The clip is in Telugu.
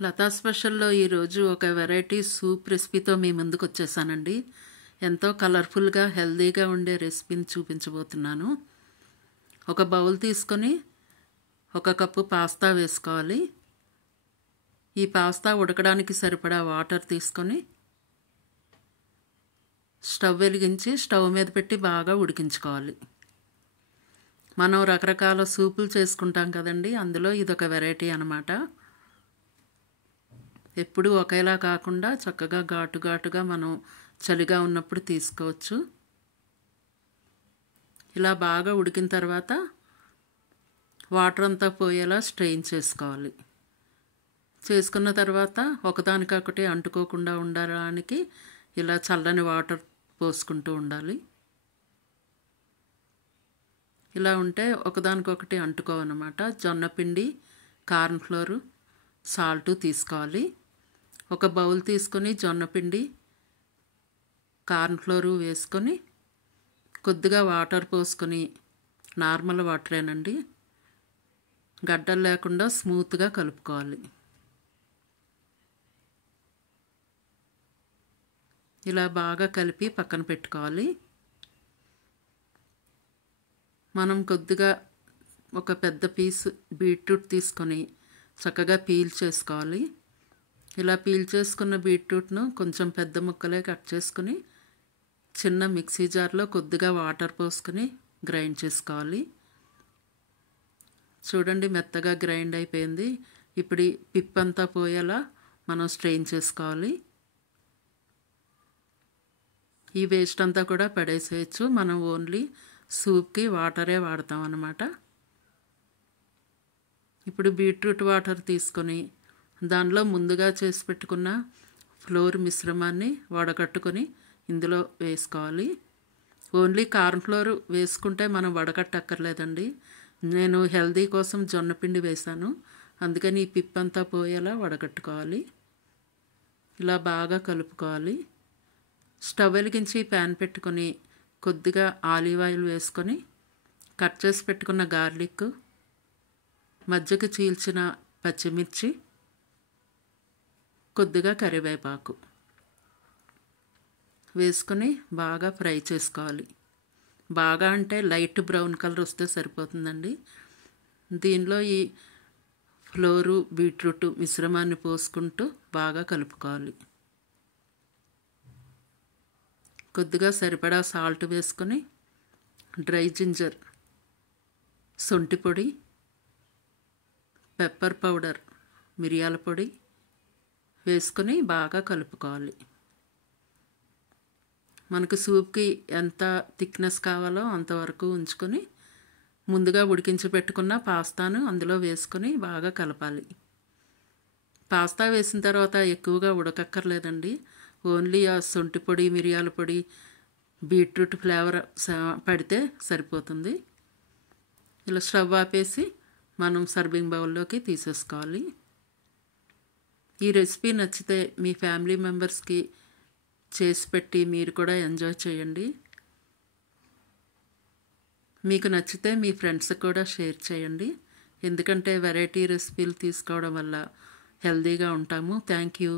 లతా స్పెషల్‌లో ఈరోజు ఒక వెరైటీ సూప్ రెసిపీతో మీ ముందుకొచ్చేసానండి. ఎంతో కలర్‌ఫుల్‌గా, హెల్తీగా ఉండే రెసిపీని చూపించబోతున్నాను. ఒక బౌల్ తీసుకొని, ఒక కప్పు పాస్తా వేసుకోవాలి. ఈ పాస్తా ఉడకడానికి సరిపడా వాటర్ తీసుకొని, స్టవ్ వెలిగించి స్టవ్ మీద పెట్టి బాగా ఉడికించుకోవాలి. మనం రకరకాల సూపులు చేసుకుంటాం కదండి, అందులో ఇదొక వెరైటీ అన్నమాట. ఎప్పుడూ ఒకేలా కాకుండా చక్కగా ఘాటుగా మనం చలిగా ఉన్నప్పుడు తీసుకోవచ్చు. ఇలా బాగా ఉడికిన తర్వాత వాటర్ అంతా పోయేలా స్ట్రెయిన్ చేసుకోవాలి. చేసుకున్న తర్వాత ఒకదానికొకటి అంటుకోకుండా ఉండడానికి ఇలా చల్లని వాటర్ పోసుకుంటూ ఉండాలి. ఇలా ఉంటే ఒకదానికొకటి అంటుకోవన్నమాట. జొన్నపిండి, కార్న్‌ఫ్లోర్, సాల్ట్ తీసుకోవాలి. ఒక బౌల్ తీసుకొని జొన్నపిండి, కార్న్‌ఫ్లోర్ వేసుకొని కొద్దిగా వాటర్ పోసుకొని, నార్మల్ వాటరేనండి, గడ్డలు లేకుండా స్మూత్గా కలుపుకోవాలి. ఇలా బాగా కలిపి పక్కన పెట్టుకోవాలి. మనం కొద్దిగా ఒక పెద్ద పీస్ బీట్రూట్ తీసుకొని చక్కగా పీల్ చేసుకోవాలి. ఇలా పీల్ చేసుకున్న బీట్రూట్ను కొంచెం పెద్ద ముక్కలే కట్ చేసుకుని చిన్న మిక్సీ జార్లో కొద్దిగా వాటర్ పోసుకొని గ్రైండ్ చేసుకోవాలి. చూడండి, మెత్తగా గ్రైండ్ అయిపోయింది. ఇప్పుడు ఈ పిప్పంతా పోయేలా మనం స్ట్రెయిన్ చేసుకోవాలి. ఈ వేస్ట్ అంతా కూడా పడేసేయచ్చు. మనం ఓన్లీ సూప్కి వాటరే వాడతాం అన్నమాట. ఇప్పుడు బీట్రూట్ వాటర్ తీసుకొని దానిలో ముందుగా చేసి పెట్టుకున్న ఫ్లోర్ మిశ్రమాన్ని వడకట్టుకొని ఇందులో వేసుకోవాలి. ఓన్లీ కార్న్‌ఫ్లోర్ వేసుకుంటే మనం వడకట్టక్కర్లేదండి. నేను హెల్తీ కోసం జొన్నపిండి వేశాను, అందుకని ఈ పిప్పంతా పోయేలా వడకట్టుకోవాలి. ఇలా బాగా కలుపుకోవాలి. స్టవ్ వెలిగించి ప్యాన్ పెట్టుకొని కొద్దిగా ఆలివ్ ఆయిల్ వేసుకొని కట్ చేసి పెట్టుకున్న గార్లిక్, మధ్యకి చీల్చిన పచ్చిమిర్చి, కొద్దిగా కరివేపాకు వేసుకొని బాగా ఫ్రై చేసుకోవాలి. బాగా అంటే లైట్ బ్రౌన్ కలర్ వస్తే సరిపోతుందండి. దీనిలో ఈ ఫ్లోరు, బీట్రూట్ మిశ్రమాన్ని పోసుకుంటూ బాగా కలుపుకోవాలి. కొద్దిగా సరిపడా సాల్ట్ వేసుకొని డ్రై జింజర్, శొంఠి పొడి, పెప్పర్ పౌడర్, మిరియాల పొడి వేసుకొని బాగా కలుపుకోవాలి. మనకు సూప్కి ఎంత థిక్నెస్ కావాలో అంతవరకు ఉంచుకొని ముందుగా ఉడికించి పెట్టుకున్న పాస్తాను అందులో వేసుకొని బాగా కలపాలి. పాస్తా వేసిన తర్వాత ఎక్కువగా ఉడకక్కర్లేదండి. ఓన్లీ ఆ శొంఠి పొడి, మిరియాల పొడి, బీట్రూట్ ఫ్లేవర్ పడితే సరిపోతుంది. ఇలా స్టవ్ ఆపేసి మనం సర్వింగ్ బౌల్లోకి తీసేసుకోవాలి. ఈ రెసిపీ నచ్చితే మీ ఫ్యామిలీ మెంబర్స్కి చేసి పెట్టి మీరు కూడా ఎంజాయ్ చేయండి. మీకు నచ్చితే మీ ఫ్రెండ్స్కి కూడా షేర్ చేయండి. ఎందుకంటే వెరైటీ రెసిపీలు తీసుకోవడం వల్ల హెల్తీగా ఉంటాము. Thank you.